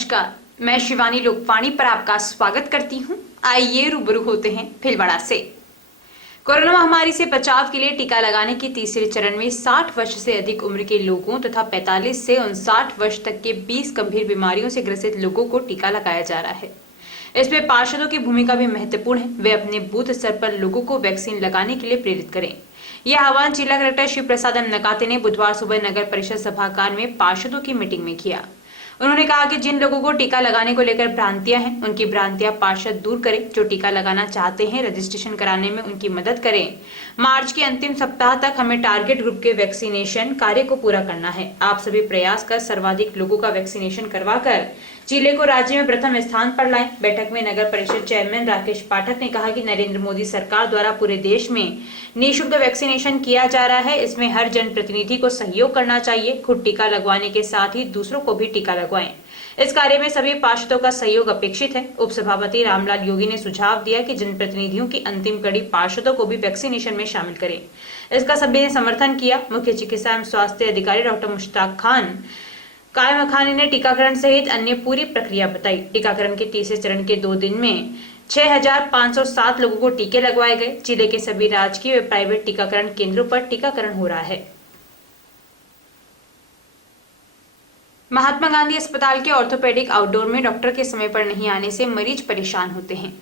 नमस्कार, मैं शिवानी लोकवाणी पर आपका स्वागत करती हूं। आइए रूबरू होते हैं भीलवाड़ा से। कोरोना महामारी से बचाव के लिए टीका लगाने के तीसरे चरण में 60 वर्ष से अधिक उम्र के लोगों तथा 45 से 59 वर्ष तक के 20 गंभीर बीमारियों से ग्रसित लोगों को टीका लगाया जा रहा है। इसमें पार्षदों की भूमिका भी महत्वपूर्ण है। वे अपने बूथ स्तर पर लोगों को वैक्सीन लगाने के लिए प्रेरित करें। यह आह्वान जिला कलेक्टर शिव प्रसाद नकाते ने बुधवार सुबह नगर परिषद सभागार में पार्षदों की मीटिंग में किया। उन्होंने कहा कि जिन लोगों को टीका लगाने को लेकर भ्रांतियां हैं, उनकी भ्रांतियां पार्षद दूर करें। जो टीका लगाना चाहते हैं, रजिस्ट्रेशन कराने में उनकी मदद करें। मार्च के अंतिम सप्ताह तक हमें टारगेट ग्रुप के वैक्सीनेशन कार्य को पूरा करना है। आप सभी प्रयास कर सर्वाधिक लोगों का वैक्सीनेशन करवाकर जिले को राज्य में प्रथम स्थान पर लाएं। बैठक में नगर परिषद चेयरमैन राकेश पाठक ने कहा कि नरेंद्र मोदी सरकार द्वारा पूरे देश में निःशुल्क वैक्सीनेशन किया जा रहा है। इसमें हर जनप्रतिनिधि को सहयोग करना चाहिए। खुद टीका लगवाने के साथ ही दूसरों को भी टीका लगवाएं। इस कार्य में सभी पार्षदों का सहयोग अपेक्षित है। उप सभापति रामलाल योगी ने सुझाव दिया कि जनप्रतिनिधियों की अंतिम कड़ी पार्षदों को भी वैक्सीनेशन में शामिल करें। इसका सभी ने समर्थन किया। मुख्य चिकित्सा एवं स्वास्थ्य अधिकारी डॉक्टर मुश्ताक खान कायम खानी ने टीकाकरण सहित अन्य पूरी प्रक्रिया बताई। टीकाकरण के तीसरे चरण के 2 दिन में 6507 लोगों को टीके लगवाए गए। जिले के सभी राजकीय व प्राइवेट टीकाकरण केंद्रों पर टीकाकरण हो रहा है। महात्मा गांधी अस्पताल के ऑर्थोपेडिक आउटडोर में डॉक्टर के समय पर नहीं आने से मरीज परेशान होते हैं।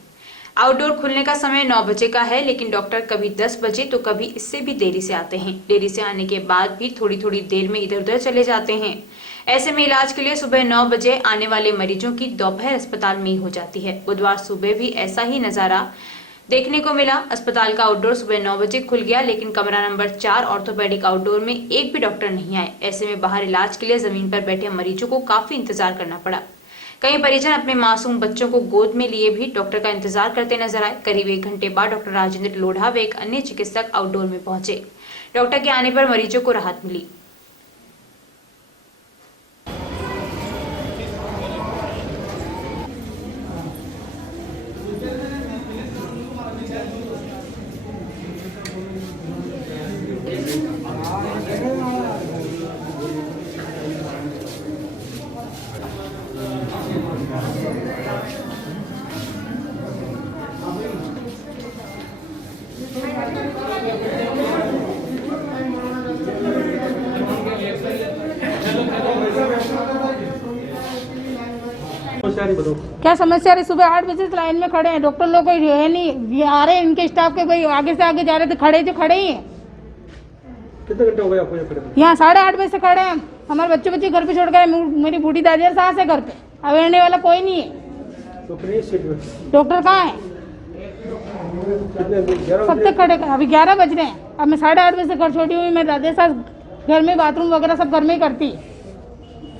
आउटडोर खुलने का समय 9 बजे का है, लेकिन डॉक्टर कभी 10 बजे तो कभी इससे भी देरी से आते हैं। देरी से आने के बाद भी थोड़ी देर में इधर उधर चले जाते हैं। ऐसे में इलाज के लिए सुबह 9 बजे आने वाले मरीजों की दोपहर अस्पताल में ही हो जाती है। बुधवार सुबह भी ऐसा ही नजारा देखने को मिला। अस्पताल का आउटडोर सुबह 9 बजे खुल गया, लेकिन कमरा नंबर 4 ऑर्थोपेडिक आउटडोर में एक भी डॉक्टर नहीं आए। ऐसे में बाहर इलाज के लिए जमीन पर बैठे मरीजों को काफी इंतजार करना पड़ा। कई परिजन अपने मासूम बच्चों को गोद में लिए भी डॉक्टर का इंतजार करते नजर आए। करीब 1 घंटे बाद डॉक्टर राजेंद्र लोढ़ा व एक अन्य चिकित्सक आउटडोर में पहुंचे। डॉक्टर के आने पर मरीजों को राहत मिली। क्या समस्या है? सुबह 8 बजे से लाइन में खड़े हैं। डॉक्टर लोग कोई है नहीं, आ रहे हैं इनके स्टाफ के, भाई आगे से आगे जा रहे थे, खड़े ही हैं। कितने घंटे हो गए आपको यहाँ खड़े? यहाँ 8:30 बजे से खड़े हैं। हमारे बच्चे घर पे छोड़ गए। मेरी बूढ़ी दादी और सास है घर पे। अवेरने वाला कोई नहीं है। डॉक्टर कहाँ है? कब तक खड़े? अभी 11 बज रहे हैं। अब मैं 8:30 बजे से घर छोड़ी हुई। मैं दादी सास घर में बाथरूम वगैरह सब घर में ही करती।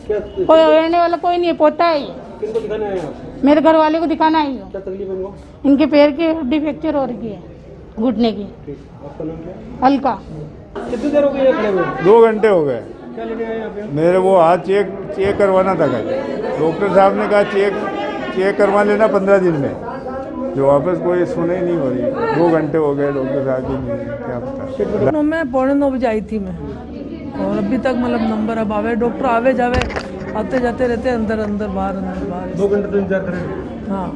कोई अवेरने वाला कोई नहीं है। पोता है ये। किनको दिखाने आए आप? मेरे घर वाले को दिखाना आई हूँ। क्या तकलीफ है इनको? इनके पैर की हड्डी फ्रैक्चर हो रही है, घुटने की। आपका नाम क्या है? हल्का। कितनी देर हो गई खड़े हुए? 2 घंटे हो गए। क्या लेने आए आप यहाँ? मेरे वो हाथ चेक करवाना था कल। डॉक्टर साहब ने कहा चेक करवा लेना 15 दिन में। जो वापस कोई सुने ही नहीं हो रही। 2 घंटे हो गए डॉक्टर साहब की, क्या पता। मैं 8:45 बजे आई थी मैं, और अभी तक मतलब नंबर अब आवे। डॉक्टर आवे जावे, आते जाते रहते, अंदर बाहर 2 घंटे तो इंतजार करें। हाँ।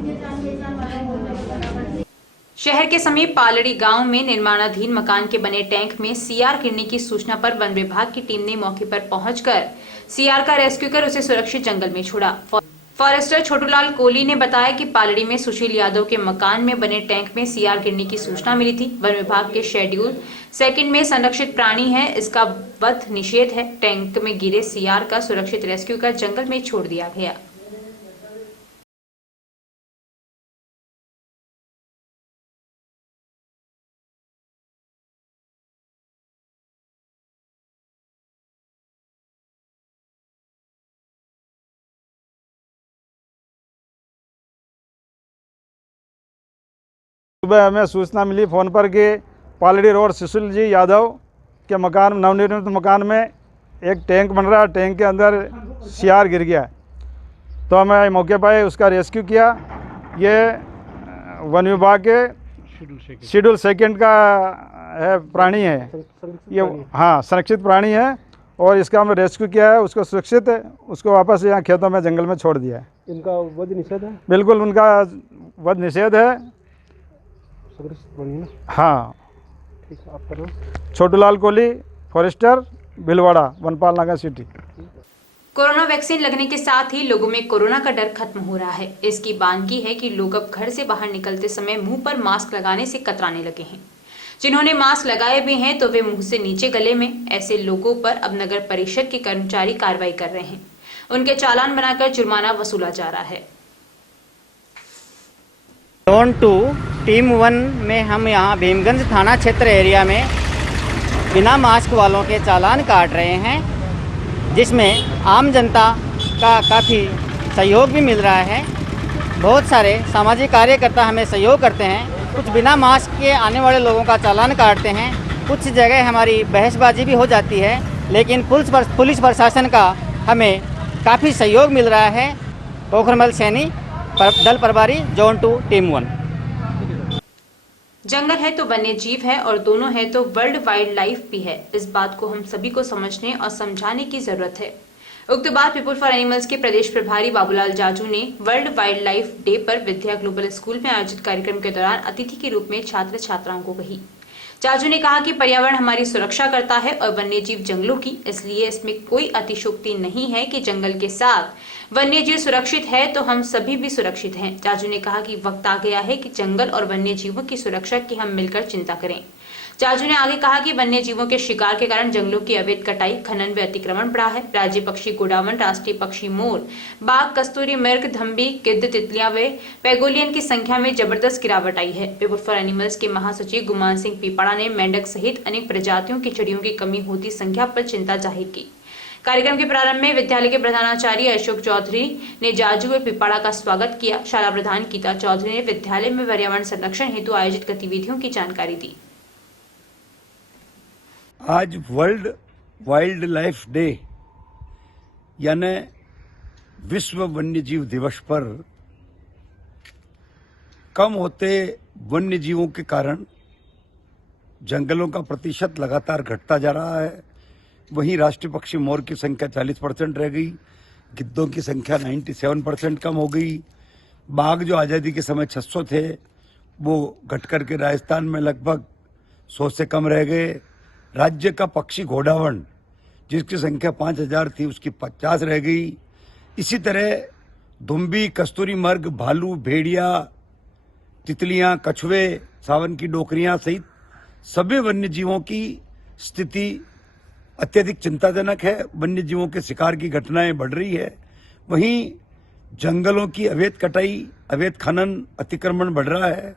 शहर के समीप पालड़ी गांव में निर्माणाधीन मकान के बने टैंक में सीआर गिरने की सूचना पर वन विभाग की टीम ने मौके पर पहुंचकर सीआर का रेस्क्यू कर उसे सुरक्षित जंगल में छोड़ा। फॉरेस्टर छोटूलाल कोहली ने बताया कि पालड़ी में सुशील यादव के मकान में बने टैंक में सीआर गिरने की सूचना मिली थी। वन विभाग के शेड्यूल 2 में संरक्षित प्राणी है, इसका वध निषेध है। टैंक में गिरे सीआर का सुरक्षित रेस्क्यू कर जंगल में छोड़ दिया गया। सुबह हमें सूचना मिली फ़ोन पर कि पालड़ी रोड सुशील जी यादव के मकान, नवनिर्मित मकान में एक टैंक बन रहा है। टैंक के अंदर सीआर गिर गया। तो हमें मौके पर उसका रेस्क्यू किया। ये वन विभाग के शेड्यूल 2 का है, प्राणी है ये। हाँ, संरक्षित प्राणी है और इसका हमने रेस्क्यू किया है, उसको सुरक्षित है, उसको वापस यहाँ खेतों में जंगल में छोड़ दिया है। इनका वध निषेध है? बिल्कुल उनका वध निषेध है। संरक्षित प्राणी है ना? हाँ। ठीक है, आपका नाम? छोटूलाल कोहली, फॉरेस्टर, भीलवाड़ा, वनपाल नागा सिटी। कोरोना वैक्सीन लगने के साथ ही लोगों में कोरोना का डर खत्म हो रहा है। इसकी बानगी है कि लोग अब घर से बाहर निकलते समय मुंह पर मास्क लगाने से कतराने लगे हैं। जिन्होंने मास्क लगाए भी हैं तो वे मुंह से नीचे गले में। ऐसे लोगों पर अब नगर परिषद के कर्मचारी कार्रवाई कर रहे हैं। उनके चालान बनाकर जुर्माना वसूला जा रहा है। जोन 2 टीम 1 में हम यहाँ भीमगंज थाना क्षेत्र एरिया में बिना मास्क वालों के चालान काट रहे हैं, जिसमें आम जनता का काफ़ी सहयोग भी मिल रहा है। बहुत सारे सामाजिक कार्यकर्ता हमें सहयोग करते हैं। कुछ बिना मास्क के आने वाले लोगों का चालान काटते हैं। कुछ जगह हमारी बहसबाजी भी हो जाती है, लेकिन पुलिस प्रशासन का हमें काफ़ी सहयोग मिल रहा है। पोखरमल सैनी, दल प्रभारी, जोन 2 टीम 1। जंगल है तो वन्य जीव है और दोनों है तो वर्ल्ड वाइल्ड लाइफ भी है। इस बात को हम सभी को समझने और समझाने की जरूरत है। उक्त बात पीपुल फॉर एनिमल्स के प्रदेश प्रभारी बाबूलाल जाजू ने वर्ल्ड वाइल्ड लाइफ डे पर विद्या ग्लोबल स्कूल में आयोजित कार्यक्रम के दौरान अतिथि के रूप में छात्र छात्राओं को कही। जाजू ने कहा कि पर्यावरण हमारी सुरक्षा करता है और वन्य जीव जंगलों की, इसलिए इसमें कोई अतिशयोक्ति नहीं है कि जंगल के साथ वन्य जीव सुरक्षित है तो हम सभी भी सुरक्षित हैं। जाजू ने कहा कि वक्त आ गया है कि जंगल और वन्य जीवों की सुरक्षा की हम मिलकर चिंता करें। जाजू ने आगे कहा कि वन्य जीवों के शिकार के कारण जंगलों की अवैध कटाई, खनन व अतिक्रमण बढ़ा है। राज्य पक्षी गोडावण, राष्ट्रीय पक्षी मोर, बाघ, कस्तूरी मृग, धम्बी, गिद्ध, तितलियां व पैगोलियन की संख्या में जबरदस्त गिरावट आई है। पीपुल फॉर एनिमल्स के महासचिव गुमान सिंह पीपाड़ा ने मेंढक सहित अनेक प्रजातियों की चिड़ियों की कमी होती संख्या पर चिंता जाहिर की। कार्यक्रम के प्रारंभ में विद्यालय के प्रधानाचार्य अशोक चौधरी ने जाजू व पिपाड़ा का स्वागत किया। शाला प्रधान गीता चौधरी ने विद्यालय में पर्यावरण संरक्षण हेतु आयोजित गतिविधियों की जानकारी दी। आज वर्ल्ड वाइल्ड लाइफ डे यानी विश्व वन्यजीव दिवस पर कम होते वन्य जीवों के कारण जंगलों का प्रतिशत लगातार घटता जा रहा है। वहीं राष्ट्रीय पक्षी मोर की संख्या 40% रह गई, गिद्धों की संख्या 97% कम हो गई। बाघ जो आज़ादी के समय 600 थे वो घट कर के राजस्थान में लगभग 100 से कम रह गए। राज्य का पक्षी घोड़ावण जिसकी संख्या 5000 थी उसकी 50 रह गई। इसी तरह धुम्बी, कस्तूरी मृग, भालू, भेड़िया, तितलियां, कछुए, सावन की डोकरियां सहित सभी वन्य जीवों की स्थिति अत्यधिक चिंताजनक है। वन्य जीवों के शिकार की घटनाएं बढ़ रही है। वहीं जंगलों की अवैध कटाई, अवैध खनन, अतिक्रमण बढ़ रहा है।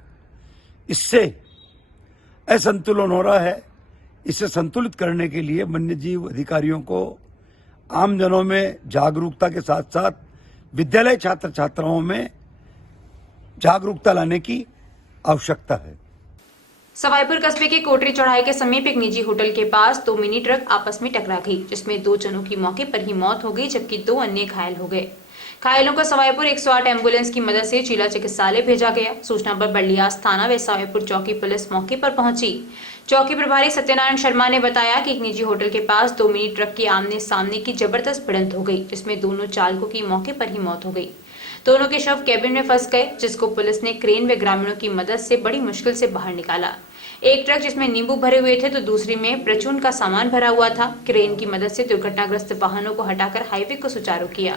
इससे असंतुलन हो रहा है। इसे संतुलित करने के लिए वन्यजीव अधिकारियों को आम जनों में जागरूकता के साथ साथ विद्यालय छात्र छात्राओं में जागरूकता लाने की आवश्यकता है। सवाईपुर कस्बे के कोटरी चौराहे के समीप एक निजी होटल के पास 2 मिनी ट्रक आपस में टकरा गई, जिसमें 2 जनों की मौके पर ही मौत हो गई जबकि 2 अन्य घायल हो गए। घायलों को सवाईपुर 108 एम्बुलेंस की मदद से जिला चिकित्सालय भेजा गया। सूचना पर बल्लियास थाना व सवाईपुर चौकी पुलिस मौके पर पहुंची। चौकी प्रभारी सत्यनारायण शर्मा ने बताया कि एक निजी होटल के पास 2 मिनी ट्रक की आमने सामने की जबरदस्त भिड़ंत हो गई, जिसमें दोनों चालकों की मौके पर ही मौत हो गई। दोनों के शव कैबिन में फंस गए, जिसको पुलिस ने क्रेन व ग्रामीणों की मदद से बड़ी मुश्किल से बाहर निकाला। एक ट्रक जिसमें नींबू भरे हुए थे तो दूसरी में प्रचून का सामान भरा हुआ था। क्रेन की मदद से दुर्घटनाग्रस्त वाहनों को हटाकर हाईवे को सुचारू किया।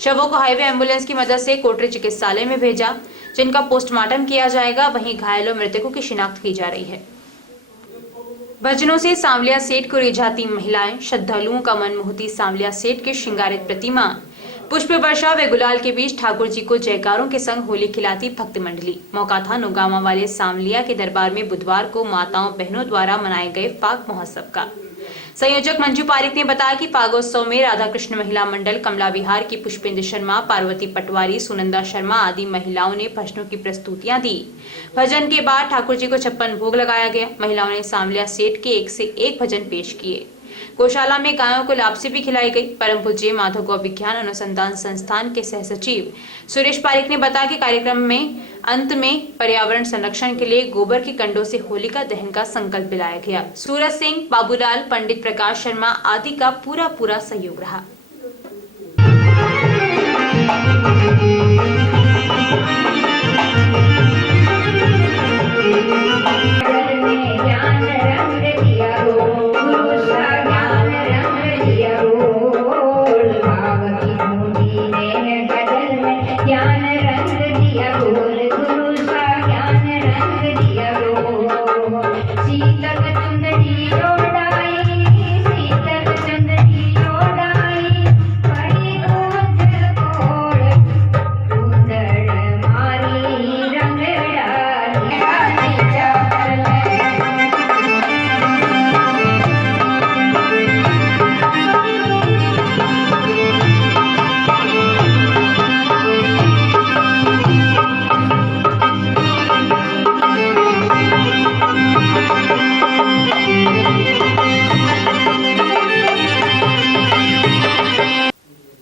शवों को हाईवे एम्बुलेंस की मदद से कोटरी चिकित्सालय में भेजा, जिनका पोस्टमार्टम किया जाएगा। वहीं घायलों मृतकों की शिनाख्त की जा रही है। भजनों से सांवलिया सेठ को रिझाती महिलाएं, श्रद्धालुओं का मन मोहती सांवलिया सेठ की श्रृंगारित प्रतिमा, पुष्प वर्षा व गुलाल के बीच ठाकुर जी को जयकारों के संग होली खिलाती भक्त मंडली। मौका था नौगामा वाले सांवलिया के दरबार में बुधवार को माताओं बहनों द्वारा मनाए गए फाग महोत्सव का। संयोजक मंजू पारिक ने बताया कि फागोत्सव में राधा कृष्ण महिला मंडल, कमला विहार की पुष्पेंद्र शर्मा, पार्वती पटवारी, सुनंदा शर्मा आदि महिलाओं ने भजनों की प्रस्तुतियां दी। भजन के बाद ठाकुर जी को 56 भोग लगाया गया। महिलाओं ने सांवलिया सेठ के एक से एक भजन पेश किए। गौशाला में गायों को लापसी भी खिलाई गई। परम पूज्य माधव गौ विज्ञान अनुसंधान संस्थान के सह सचिव सुरेश पारिक ने बताया कि कार्यक्रम में अंत में पर्यावरण संरक्षण के लिए गोबर के कंडों से होलिका दहन का संकल्प दिलाया गया। सूरज सिंह, बाबूलाल, पंडित प्रकाश शर्मा आदि का पूरा सहयोग रहा।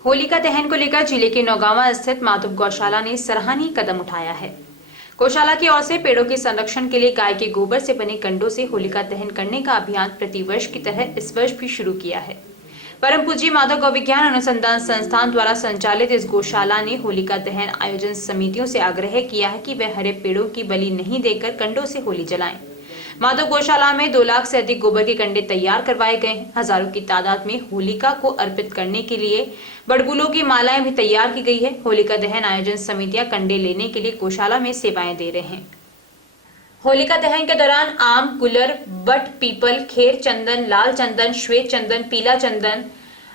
होलिका दहन को लेकर जिले के नौगांवा स्थित माधव गौशाला ने सराहनीय कदम उठाया है। गौशाला की ओर से पेड़ों के संरक्षण के लिए गाय के गोबर से बने कंडों से होलिका दहन करने का अभियान प्रतिवर्ष की तरह इस वर्ष भी शुरू किया है। परम पूज्य माधव गौ विज्ञान अनुसंधान संस्थान द्वारा संचालित इस गौशाला ने होलिका दहन आयोजन समितियों से आग्रह किया है कि वे हरे पेड़ों की बलि नहीं देकर कंडों से होली जलाएं। माधव गौशाला में 2 लाख से अधिक गोबर के कंडे तैयार करवाए गए हैं। हजारों की तादाद में होलिका को अर्पित करने के लिए बड़गुलों की मालाएं भी तैयार की गई है। होलिका दहन आयोजन समितियां कंडे लेने के लिए गौशाला में सेवाएं दे रहे हैं। होलिका दहन के दौरान आम, गुलर, बट, पीपल, खेर चंदन, लाल चंदन, श्वेत चंदन, पीला चंदन,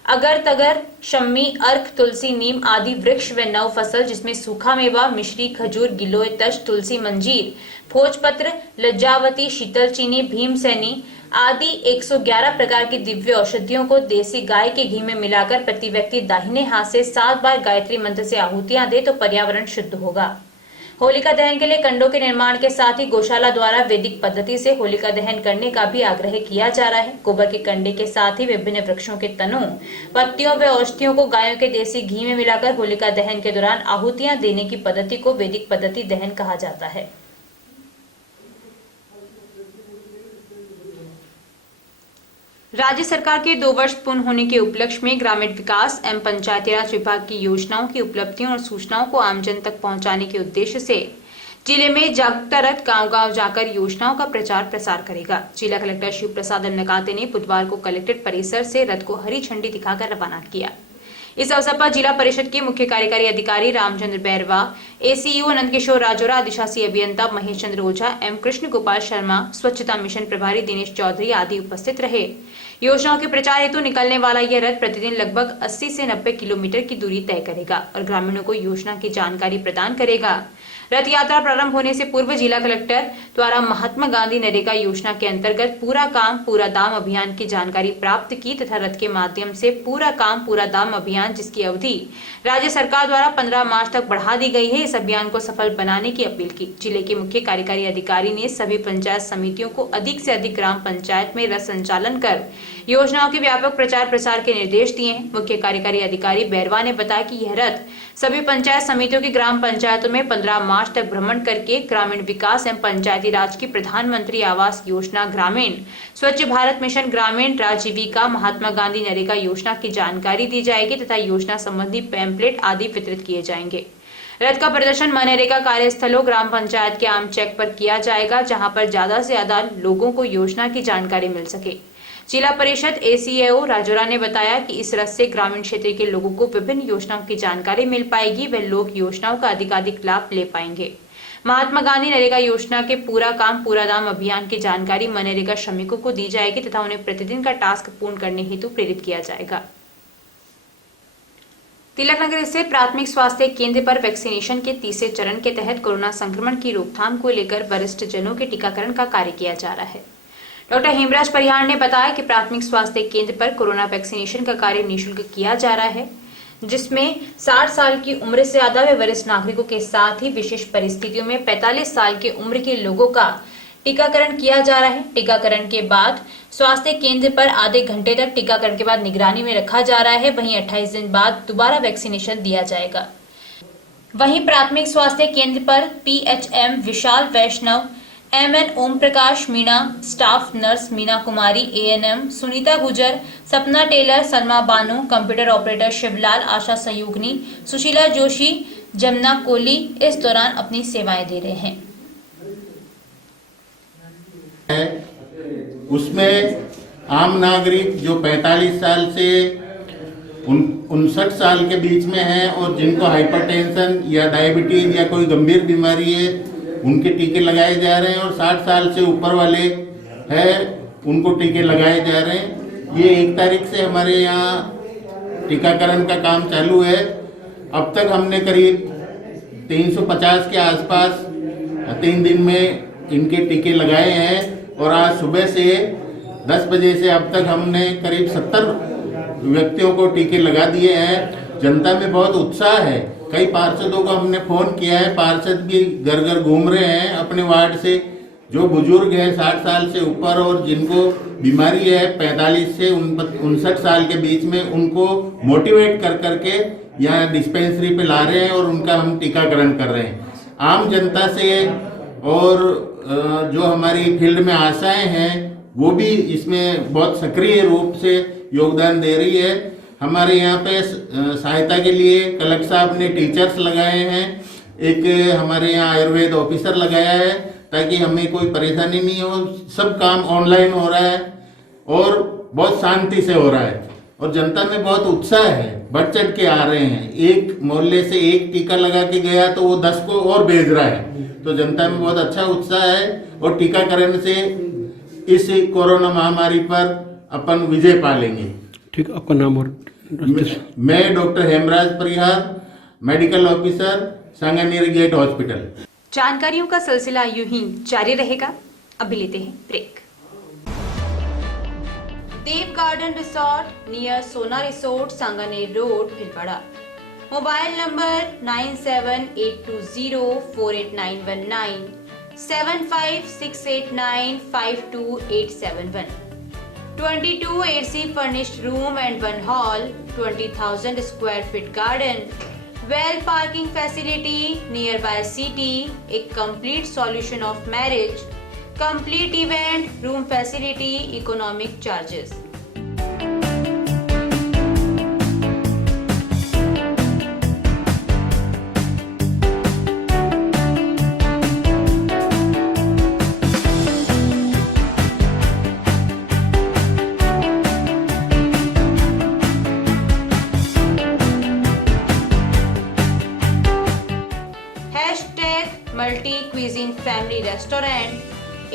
अगर तगर, शम्मी, अर्क, तुलसी, नीम आदि वृक्ष व नव फसल जिसमें सूखा मेवा, मिश्री, खजूर, गिलोय, तज, तुलसी, मंजीर, भोजपत्र, लज्जावती, शीतल चीनी, भीमसेनी आदि 111 प्रकार की दिव्य औषधियों को देसी गाय के घी में मिलाकर प्रति व्यक्ति दाहिने हाथ से 7 बार गायत्री मंत्र से आहुतियां दे तो पर्यावरण शुद्ध होगा। होलिका दहन के लिए कंडों के निर्माण के साथ ही गौशाला द्वारा वैदिक पद्धति से होलिका दहन करने का भी आग्रह किया जा रहा है। गोबर के कंडे के साथ ही विभिन्न वृक्षों के तनों, पत्तियों व औषधियों को गायों के देसी घी में मिलाकर होलिका दहन के दौरान आहुतियां देने की पद्धति को वैदिक पद्धति दहन कहा जाता है। राज्य सरकार के 2 वर्ष पूर्ण होने के उपलक्ष्य में ग्रामीण विकास एवं पंचायती राज विभाग की योजनाओं की उपलब्धियों और सूचनाओं को आमजन तक पहुंचाने के उद्देश्य से जिले में जागरूकता रथ गांव-गांव जाकर योजनाओं का प्रचार प्रसार करेगा। जिला कलेक्टर शिव प्रसाद नकाते ने बुधवार को कलेक्ट्रेट परिसर से रथ को हरी झंडी दिखाकर रवाना किया। इस अवसर पर जिला परिषद के मुख्य कार्यकारी अधिकारी रामचंद्र बैरवा, एसीईओ नंदकिशोर राजौरा, अधिशासी अभियंता महेश चंद्र ओझा एवं कृष्ण गोपाल शर्मा, स्वच्छता मिशन प्रभारी दिनेश चौधरी आदि उपस्थित रहे। योजनाओं के प्रचार हेतु निकलने वाला यह रथ प्रतिदिन लगभग 80 से 90 किलोमीटर की दूरी तय करेगा और ग्रामीणों को योजना की जानकारी प्रदान करेगा। रथ यात्रा प्रारंभ होने से पूर्व जिला कलेक्टर द्वारा महात्मा गांधी नरेगा योजना के अंतर्गत पूरा काम पूरा दाम अभियान की जानकारी प्राप्त की तथा रथ के माध्यम से पूरा काम पूरा दाम अभियान जिसकी अवधि राज्य सरकार द्वारा 15 मार्च तक बढ़ा दी गई है, इस अभियान को सफल बनाने की अपील की। जिले के मुख्य कार्यकारी अधिकारी ने सभी पंचायत समितियों को अधिक से अधिक ग्राम पंचायत में रथ संचालन कर योजनाओं के व्यापक प्रचार प्रसार के निर्देश दिए हैं। मुख्य कार्यकारी अधिकारी बैरवा ने बताया कि यह रथ सभी पंचायत समितियों की ग्राम पंचायतों में 15 मार्च तक भ्रमण करके ग्रामीण विकास एवं पंचायती राज की प्रधानमंत्री आवास योजना ग्रामीण, स्वच्छ भारत मिशन ग्रामीण, राजीविका, महात्मा गांधी नरेगा योजना की जानकारी दी जाएगी तथा योजना संबंधी पैम्पलेट आदि वितरित किए जाएंगे। रथ का प्रदर्शन मनरेगा कार्यस्थलों, ग्राम पंचायत के आम चेक पर किया जाएगा, जहां पर ज्यादा से ज्यादा लोगों को योजना की जानकारी मिल सके। जिला परिषद एसीईओ राजौरा ने बताया कि इस रथ से ग्रामीण क्षेत्र के लोगों को विभिन्न योजनाओं की जानकारी मिल पाएगी, वे लोग योजनाओं का अधिकाधिक लाभ ले पाएंगे। महात्मा गांधी नरेगा योजना के पूरा काम पूरा दाम अभियान की जानकारी मनरेगा श्रमिकों को दी जाएगी तथा उन्हें प्रतिदिन का टास्क पूर्ण करने हेतु प्रेरित किया जाएगा। तिलकनगर स्थित प्राथमिक स्वास्थ्य केंद्र पर वैक्सीनेशन के तीसरे चरण के तहत कोरोना संक्रमण की रोकथाम को लेकर वरिष्ठ जनों के टीकाकरण का कार्य किया जा रहा है। डॉक्टर हेमराज परिहार ने बताया कि प्राथमिक स्वास्थ्य केंद्र पर कोरोना वैक्सीनेशन का कार्य निःशुल्क किया जा रहा है, जिसमें 60 साल की उम्र से ज्यादा व वरिष्ठ नागरिकों के साथ ही विशेष परिस्थितियों में 45 साल की उम्र के लोगों का टीकाकरण किया जा रहा है। टीकाकरण के बाद स्वास्थ्य केंद्र पर आधे घंटे तक टीकाकरण के बाद निगरानी में रखा जा रहा है। वहीं 28 दिन बाद दोबारा वैक्सीनेशन दिया जाएगा। वहीं प्राथमिक स्वास्थ्य केंद्र पर PHM Vishal Vaishnav, MN Om Prakash Meena, staff nurse Meena Kumari, ANM Sunita Gujar, Sapna Tailor, Salma Bano, computer operator Shivlal, ASHA संयोगनी, सुशीला जोशी, जमुना कोहली इस दौरान अपनी सेवाएं दे रहे हैं। उसमें आम नागरिक जो 45 साल से 59 साल के बीच में है और जिनको हाइपरटेंशन या डायबिटीज या कोई गंभीर बीमारी है उनके टीके लगाए जा रहे हैं, और 60 साल से ऊपर वाले हैं उनको टीके लगाए जा रहे हैं। ये 1 तारीख से हमारे यहाँ टीकाकरण का काम चालू है। अब तक हमने करीब 350 के आसपास 3 दिन में इनके टीके लगाए हैं, और आज सुबह से 10 बजे से अब तक हमने करीब 70 व्यक्तियों को टीके लगा दिए हैं। जनता में बहुत उत्साह है। कई पार्षदों को हमने फोन किया है, पार्षद भी घर घर घूम रहे हैं अपने वार्ड से। जो बुजुर्ग हैं 60 साल से ऊपर और जिनको बीमारी है 45 से 59 साल के बीच में, उनको मोटिवेट कर करके यहाँ डिस्पेंसरी पे ला रहे हैं और उनका हम टीकाकरण कर रहे हैं। आम जनता से और जो हमारी फील्ड में आशाएं हैं वो भी इसमें बहुत सक्रिय रूप से योगदान दे रही है। हमारे यहाँ पे सहायता के लिए कलेक्टर साहब ने टीचर्स लगाए हैं, एक हमारे यहाँ आयुर्वेद ऑफिसर लगाया है ताकि हमें कोई परेशानी नहीं हो। सब काम ऑनलाइन हो रहा है और बहुत शांति से हो रहा है, और जनता में बहुत उत्साह है, बढ़ चढ़ के आ रहे हैं। एक मोहल्ले से एक टीका लगा के गया तो वो 10 को और भेज रहा है, तो जनता में बहुत अच्छा उत्साह है। और टीकाकरण से इस कोरोना महामारी पर अपन विजय पा लेंगे। ठीक, आपका नाम और मैं doctor Hemraj Parihar, medical officer, Sanganer gate hospital. जानकारियों का सिलसिला यूं ही जारी रहेगा। अभी लेते हैं ब्रेक। देव गार्डन रिसोर्ट नियर सोना resort, Sanganer road, Bhilwara. Mobile number 9782048919, 7568952871। 22 AC furnished room and 1 hall, 20,000 square feet garden, well parking facility nearby city, a complete solution of marriage, complete event, room facility, economic charges. Multi cuisine family restaurant,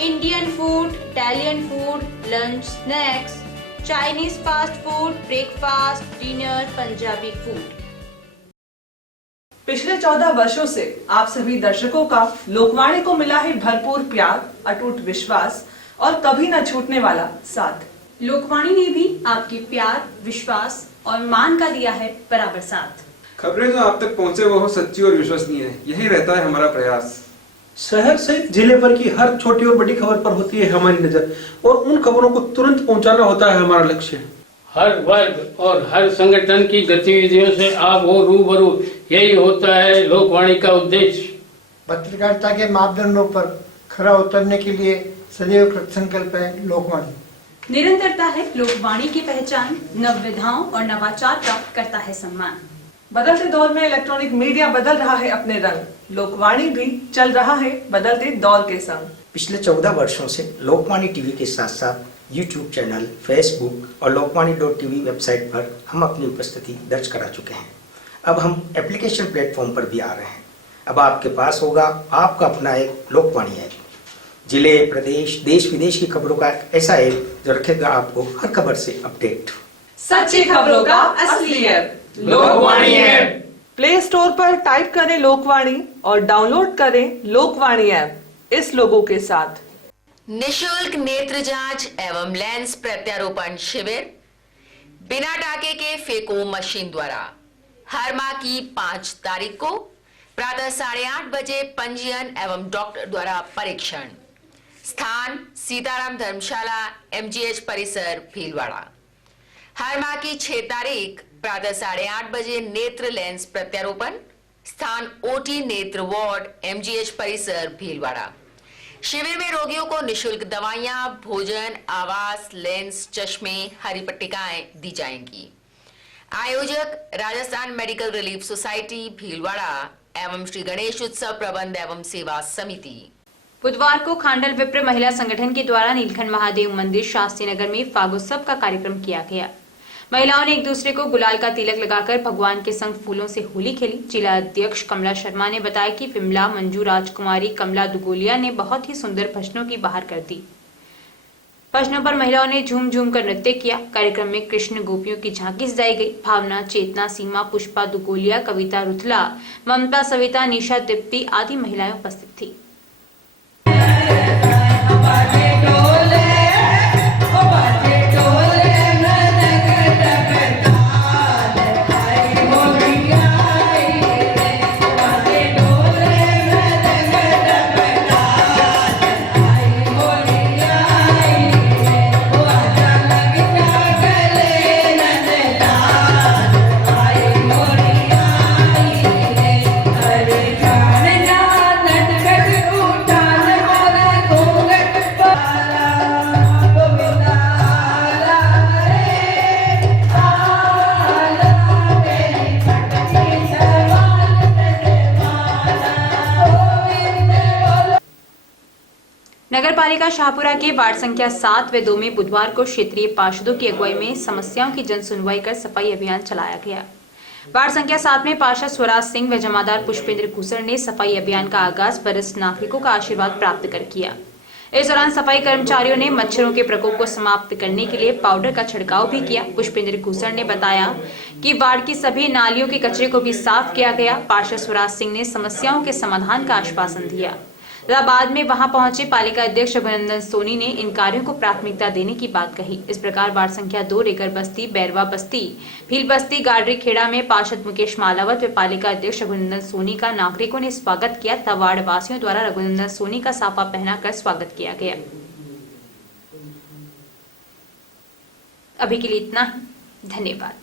Indian food, Italian food, lunch, snacks, Chinese fast food, breakfast, dinner, Punjabi food. पिछले 14 वर्षों से आप सभी दर्शकों का लोकवाणी को मिला है भरपूर प्यार, अटूट विश्वास और कभी न छूटने वाला साथ। लोकवाणी ने भी आपके प्यार, विश्वास और मान का दिया है बराबर साथ। खबरें जो आप तक पहुंचे वो हो सच्ची और विश्वसनीय है, यही रहता है हमारा प्रयास। शहर सहित जिले भर की हर छोटी और बड़ी खबर पर होती है हमारी नजर, और उन खबरों को तुरंत पहुंचाना होता है हमारा लक्ष्य। हर वर्ग और हर संगठन की गतिविधियों से आप हो रूबरू, यही होता है लोकवाणी का उद्देश्य। पत्रकारिता के मापदंडों पर खरा उतरने के लिए सदैव कृतसंकल्प है लोकवाणी। निरंतरता है लोकवाणी की पहचान, नव विधाओं और नवाचार का करता है सम्मान। बदलते दौर में इलेक्ट्रॉनिक मीडिया बदल रहा है अपने रंग, लोकवाणी भी चल रहा है बदलते दौर के संग। पिछले 14 वर्षों से लोकवाणी टीवी के साथ साथ यूट्यूब चैनल, फेसबुक और लोकवाणी.tv वेबसाइट पर हम अपनी उपस्थिति दर्ज करा चुके हैं। अब हम एप्लीकेशन प्लेटफॉर्म पर भी आ रहे हैं। अब आपके पास होगा आपका अपना एक लोकवाणी ऐप, जिले, प्रदेश, देश विदेश की खबरों का ऐसा ऐप जो रखेगा आपको हर खबर से अपडेट। सच्ची खबरों का असली app Lokvani app. Play store पर टाइप करें लोकवाणी और डाउनलोड करें लोकवाणी ऐप इस लोगो के साथ। निशुल्क नेत्र जांच एवं लेंस प्रत्यारोपण शिविर बिना टाके के फेको मशीन द्वारा हर माह की 5 तारीख को प्रातः 8:30 बजे पंजीयन एवं डॉक्टर द्वारा परीक्षण। स्थान सीताराम धर्मशाला MGH परिसर भीलवाड़ा। हर माह की 6 तारीख प्रातः 8:30 बजे नेत्र लेंस प्रत्यारोपण। स्थान OT नेत्र वार्ड MGH परिसर भीलवाड़ा। शिविर में रोगियों को निशुल्क दवाइयां, भोजन, आवास, लेंस, चश्मे, हरी पट्टिकाएं दी जाएंगी। आयोजक Rajasthan medical relief society Bhilwara एवं श्री गणेश उत्सव प्रबंध एवं सेवा समिति। बुधवार को खांडल विप्र महिला संगठन के द्वारा नीलकंठ महादेव मंदिर शास्त्री नगर में फागोत्सव का कार्यक्रम किया गया। महिलाओं ने एक दूसरे को गुलाल का तिलक लगाकर भगवान के संग फूलों से होली खेली। जिला अध्यक्ष कमला शर्मा ने बताया कि विमला, मंजू, राजकुमारी, कमला दुगोलिया ने बहुत ही सुंदर भजनों की बहार कर दी। भजनों पर महिलाओं ने झूम झूम कर नृत्य किया। कार्यक्रम में कृष्ण गोपियों की झांकी सजाई गई। भावना, चेतना, सीमा, पुष्पा दुगोलिया, कविता रुथला, ममता, सविता, निशा, दीप्ति आदि महिलाएं उपस्थित थी। नगरपालिका शाहपुरा के वार्ड संख्या 7 व 2 में बुधवार को क्षेत्रीय पार्षदों की अगुवाई में समस्याओं की जन सुनवाई कर सफाई अभियान चलाया गया। वार्ड संख्या 7 में पार्षद स्वराज सिंह व जमादार पुष्पेंद्र कुसर ने सफाई अभियान का आगाज वरिष्ठ नागरिकों का आशीर्वाद प्राप्त कर किया। इस दौरान सफाई कर्मचारियों ने मच्छरों के प्रकोप को समाप्त करने के लिए पाउडर का छिड़काव भी किया। पुष्पेंद्र कुसर ने बताया कि वार्ड की सभी नालियों के कचरे को भी साफ किया गया। पार्षद स्वराज सिंह ने समस्याओं के समाधान का आश्वासन दिया। बाद में वहां पहुंचे पालिका अध्यक्ष अभिनंदन सोनी ने इन कार्यों को प्राथमिकता देने की बात कही। इस प्रकार वार्ड संख्या 2 रेगर बस्ती, बैरवा बस्ती, भील बस्ती, गाडरी खेड़ा में पार्षद मुकेश मालावत व पालिका अध्यक्ष रघुनंदन सोनी का नागरिकों ने स्वागत किया तथा वार्ड वासियों द्वारा रघुनंदन सोनी का साफा पहनाकर स्वागत किया गया। अभी के लिए इतना ही। धन्यवाद।